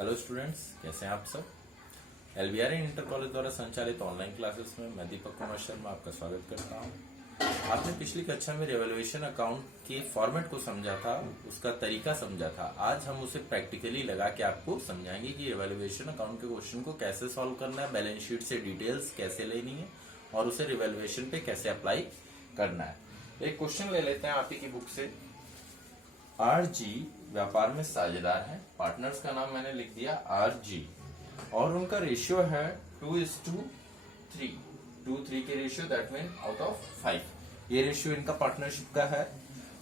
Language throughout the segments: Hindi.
हेलो स्टूडेंट्स, कैसे हैं आप सब। एलबीआर इंटर कॉलेज द्वारा संचालित ऑनलाइन क्लासेस में मैं दीपक कुमार शर्मा आपका स्वागत करता हूं। आपने पिछली कक्षा में रिवैल्यूएशन अकाउंट के फॉर्मेट को समझा था, उसका तरीका समझा था। आज हम उसे प्रैक्टिकली लगा के आपको समझाएंगे कि रिवैल्यूएशन अकाउंट के क्वेश्चन को कैसे सॉल्व करना है, बैलेंस शीट से डिटेल्स कैसे लेनी है और उसे रिवैल्यूएशन पे कैसे अप्लाई करना है। एक क्वेश्चन ले लेते हैं आप ही की बुक से। आरजी व्यापार में साझेदार है, पार्टनर्स का नाम मैंने लिख दिया आरजी और उनका रेशियो है 2:3 के ratio, that mean out of 5 ये रेशियो इनका पार्टनरशिप का है।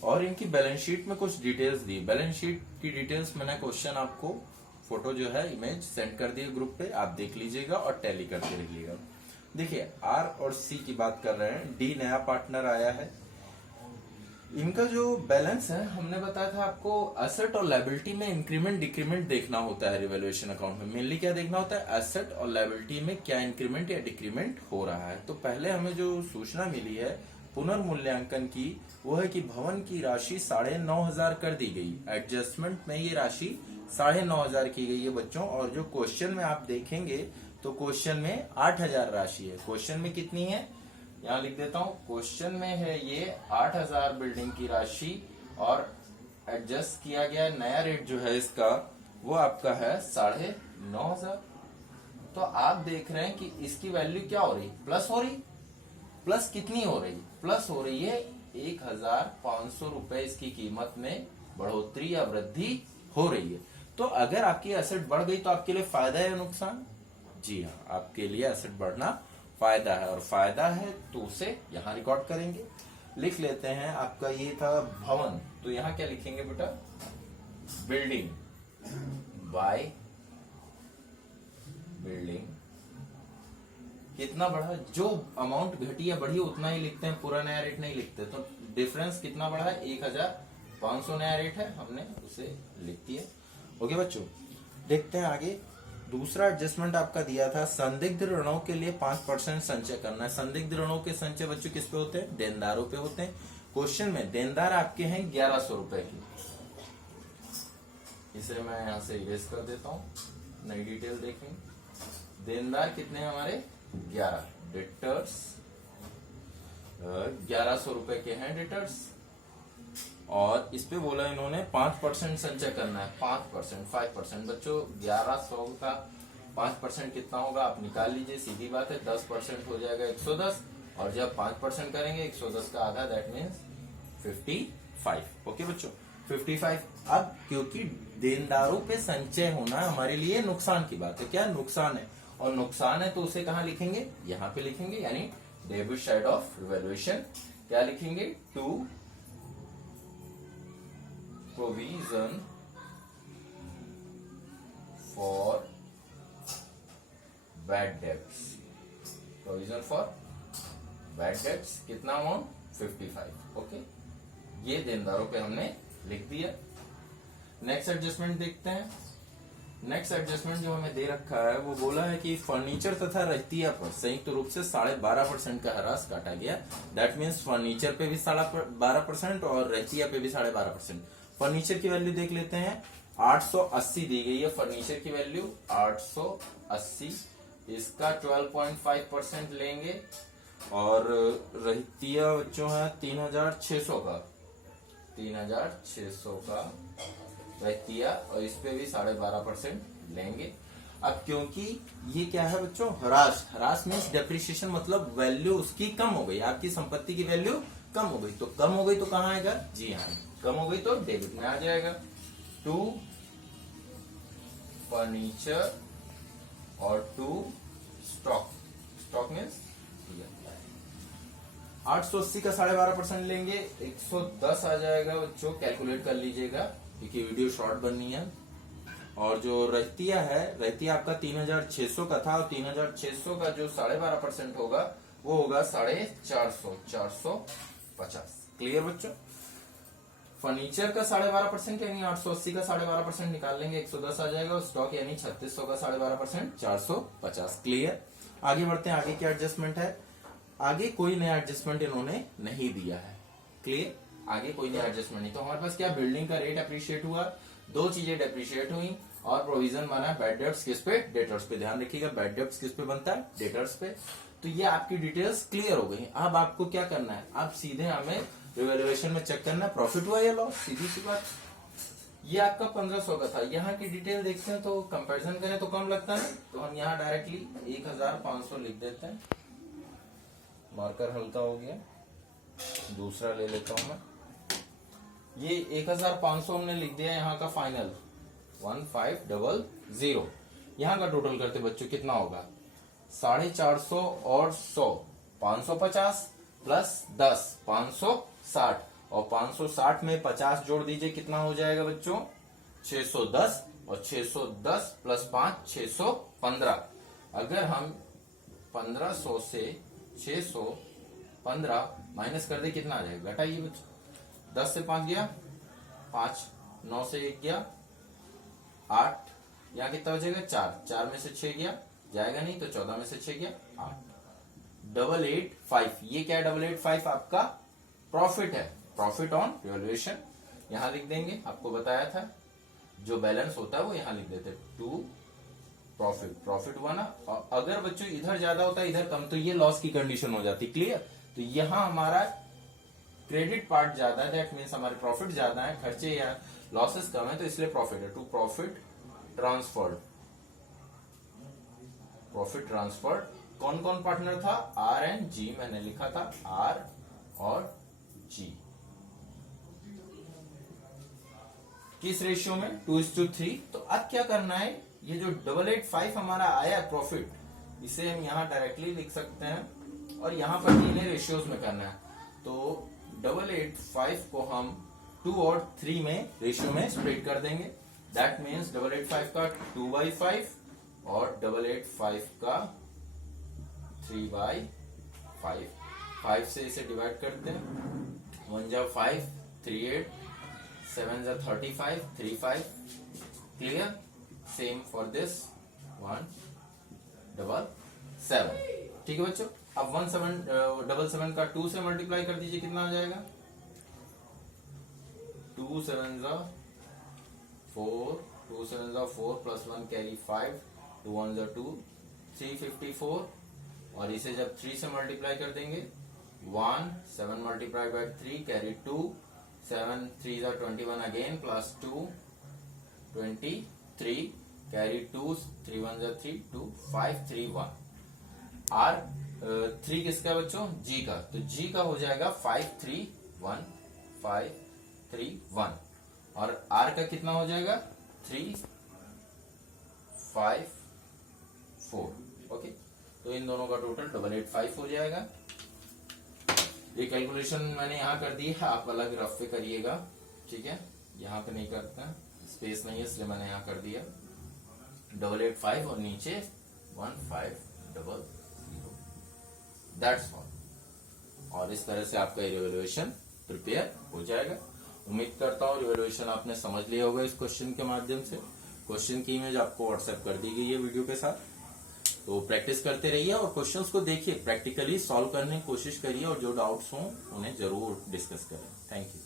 और इनकी बैलेंस शीट में कुछ डिटेल्स दी। बैलेंस शीट की डिटेल्स मैंने क्वेश्चन आपको फोटो जो है इमेज सेंड कर दिए ग्रुप पे, आप देख लीजिएगा और टैली करते रहिएगा। देखिए आर और सी की बात कर रहे हैं, डी नया पार्टनर आया है। इनका जो बैलेंस है हमने बताया था आपको, एसेट और लायबिलिटी में इंक्रीमेंट डिक्रीमेंट देखना होता है। रिवैल्यूएशन अकाउंट में मेनली क्या देखना होता है, एसेट और लायबिलिटी में क्या इंक्रीमेंट या डिक्रीमेंट हो रहा है। तो पहले हमें जो सूचना मिली है पुनर्मूल्यांकन की, वो है कि भवन की राशि 9,500 कर दी गई। एडजस्टमेंट में ये राशि 9,500 की गई है बच्चों। और जो क्वेश्चन में आप देखेंगे तो क्वेश्चन में 8,000 राशि है। क्वेश्चन में कितनी है यहां लिख देता हूं, क्वेश्चन में है ये 8,000 बिल्डिंग की राशि और एडजस्ट किया गया नया रेट जो है इसका वो आपका है 9,500। तो आप देख रहे हैं कि इसकी वैल्यू क्या हो रही, प्लस हो रही। प्लस कितनी हो रही, प्लस हो रही है 1,500 रुपए इसकी कीमत में बढ़ोतरी या वृद्धि हो रही है। तो अगर आपकी एसेट बढ़ गई तो आपके लिए फायदा है या नुकसान? जी हाँ, आपके लिए एसेट बढ़ना फायदा है, और फायदा है तो उसे यहां रिकॉर्ड करेंगे। लिख लेते हैं, आपका ये था भवन, तो यहां क्या लिखेंगे बेटा, बिल्डिंग बाय बिल्डिंग। कितना बढ़ा, जो अमाउंट घटी या बढ़ी उतना ही लिखते हैं, पूरा नया रेट नहीं लिखते। तो डिफरेंस कितना बढ़ा है, 1,500 नया रेट है, हमने उसे लिख दिया। ओके बच्चों, देखते हैं आगे। दूसरा एडजस्टमेंट आपका दिया था, संदिग्ध ऋणों के लिए 5% संचय करना है। संदिग्ध ऋणों के संचय बच्चों किस पे होते हैं, देनदारों पे होते हैं। क्वेश्चन में देनदार आपके हैं 1,100 रुपए की। इसे मैं यहां से इरेज कर देता हूं, नई डिटेल देखेंगे। देनदार कितने हैं हमारे, 11। डेटर्स 1,100 रुपए के हैं डेटर्स, और इस पे बोला इन्होंने 5% संचय करना है। 5% बच्चों 1,100 का 5% कितना होगा आप निकाल लीजिए, सीधी बात है 10% हो जाएगा 110, और जब 5% करेंगे 110 का आधा, दैट मीन्स 55। ओके बच्चों, 55। अब क्योंकि देनदारों पे संचय होना हमारे लिए नुकसान की बात है, क्या नुकसान है, और नुकसान है तो उसे कहां लिखेंगे, यहां पे लिखेंगे, यानी डेबिट साइड ऑफ रिवैल्यूएशन। क्या लिखेंगे, to provision for bad debts। provision for bad debts कितना अमाउंट, 55। ओके, ये देनदारों पे हमने लिख दिया। नेक्स्ट एडजस्टमेंट देखते हैं। नेक्स्ट एडजस्टमेंट जो हमें दे रखा है वो बोला है कि फर्नीचर तथा रहतिया पर संयुक्त रूप से 12.5% का ह्रास काटा गया। दैट मीन्स फर्नीचर पे भी 12.5% और रहतिया पे भी 12.5%। फर्नीचर की वैल्यू देख लेते हैं, 880 दी गई है फर्नीचर की वैल्यू, 880। इसका 12.5% लेंगे, और रहतिया बच्चों है 3,600 का, 3,600 का रहतिया, और इस पे भी 12.5% लेंगे। अब क्योंकि ये क्या है बच्चों, ह्रास मीन्स डेप्रिसिएशन, मतलब वैल्यू उसकी कम हो गई, आपकी संपत्ति की वैल्यू कम हो गई। तो कम हो गई तो कहां आएगा, जी हाँ, कम हो गई तो डेबिट में आ जाएगा। टू फर्नीचर और टू स्टॉक मीन्स 880 का 12.5% लेंगे, 110 आ जाएगा बच्चों, कैलकुलेट कर लीजिएगा क्योंकि वीडियो शॉर्ट बननी है। और जो रहतिया है, रहतिया आपका 3,600 का था, और 3,600 का जो 12.5% होगा वो होगा 450, 450। क्लियर बच्चों, फर्नीचर का 12.5% यानी 880 का 12.5% निकाल लेंगे, 110 आ जाएगा, और स्टॉक यानी 3600 का 12.5%, 450। क्लियर, आगे बढ़ते हैं। आगे क्या एडजस्टमेंट है, आगे कोई नया एडजस्टमेंट इन्होंने नहीं दिया है। क्लियर, आगे कोई नया एडजस्टमेंट नहीं। तो हमारे पास क्या, बिल्डिंग का रेट अप्रिशिएट हुआ, दो चीजें डेप्रिशिएट हुई, और प्रोविजन बना है बैड डेब्ट्स किस पे, डेटर्स पे। ध्यान रखिएगा बैड डेब्ट्स किस पे बनता है, डेटर्स पे। तो ये आपकी डिटेल्स क्लियर हो गई। अब आपको क्या करना है, आप सीधे हमें रिवैल्यूएशन में चेक करना है प्रॉफिट हुआ या लॉस, सीधी सी बात। ये आपका 1500 का था, यहाँ की डिटेल देखते हैं तो कंपैरिजन करें तो कम लगता है, तो हम यहाँ डायरेक्टली 1500 लिख देते हैं। मार्कर हल्का हो गया, दूसरा ले लेता हूं मैं। ये 1500 हमने लिख दिया, यहाँ का फाइनल 1500। यहाँ का टोटल करते बच्चों कितना होगा, 450 और 100 550 प्लस 10 560, और 560 में 50 जोड़ दीजिए, कितना हो जाएगा बच्चों 610, और 610 प्लस 5 615। अगर हम 1500 से 615 माइनस कर दे कितना आ जाएगा, घटाइए बच्चों। 10 से 5 गया 5, 9 से 1 गया 8, यहाँ कितना बचेगा 4, 4 में से 6 गया, जाएगा नहीं, तो 14 में से 6 गया 8। 885, ये क्या है 885, आपका प्रॉफिट है, प्रॉफिट ऑन रिवैल्यूएशन। यहां लिख देंगे, आपको बताया था जो बैलेंस होता है वो यहां लिख देते, टू प्रॉफिट, प्रॉफिट हुआ ना। और अगर बच्चों इधर ज्यादा होता है इधर कम, तो ये लॉस की कंडीशन हो जाती, क्लियर। तो यहां हमारा क्रेडिट पार्ट ज्यादा है, दैट मीन्स हमारे प्रॉफिट ज्यादा है, खर्चे या लॉसेस कम है, तो इसलिए प्रॉफिट है। To profit transferred, profit transferred कौन कौन पार्टनर था, आर एंड जी, मैंने लिखा था आर और जी। किस रेशियो में, 2:3। तो अब क्या करना है, ये जो 885 हमारा आया प्रॉफिट, इसे हम यहां डायरेक्टली लिख सकते हैं, और यहां पर तीन रेशियोज में करना है। तो 885 को हम 2 और 3 में रेशियो में स्प्लिट कर देंगे। दैट मीन्स 885 का 2/5 और 885 का 3/5। 5 से इसे डिवाइड करते हैं, 1 जा 5 3 8, 7 जा 35 35। Clear, same for this 177। ठीक है बच्चों। अब 1777 का 2 से मल्टीप्लाई कर दीजिए, कितना आ जाएगा, 2 7 जा 4, 2 7 जा 4 प्लस 1 कैरी 5, 2 1 जा 2, 354। और इसे जब 3 से मल्टीप्लाई कर देंगे, 1 7 मल्टीप्लाई बाय 3 कैरी 2, 7 3 जा 21 अगेन प्लस 2 23 कैरी 2, 3 1 जा 3 2 5 3 1। आर 3 किसका बच्चों, जी का, तो जी का हो जाएगा 5 3 1 5 3 1। और आर का कितना हो जाएगा 3 5 4। ओके, तो इन दोनों का टोटल 885 हो जाएगा। ये कैलकुलेशन मैंने यहाँ कर दी है, आप अलग रफ पे करिएगा, ठीक है। यहाँ पे नहीं करते हैं, स्पेस नहीं है, इसलिए मैंने यहाँ कर दिया 885 और नीचे 1500। That's all. और इस तरह से आपका रिवैल्यूएशन प्रिपेयर हो जाएगा। उम्मीद करता हूँ रिवैल्यूएशन आपने समझ लिया होगा इस क्वेश्चन के माध्यम से। क्वेश्चन की इमेज आपको व्हाट्सएप कर दी गई है वीडियो के साथ, तो प्रैक्टिस करते रहिए और क्वेश्चंस को देखिए, प्रैक्टिकली सॉल्व करने की कोशिश करिए, और जो डाउट्स हों उन्हें जरूर डिस्कस करें। Thank you.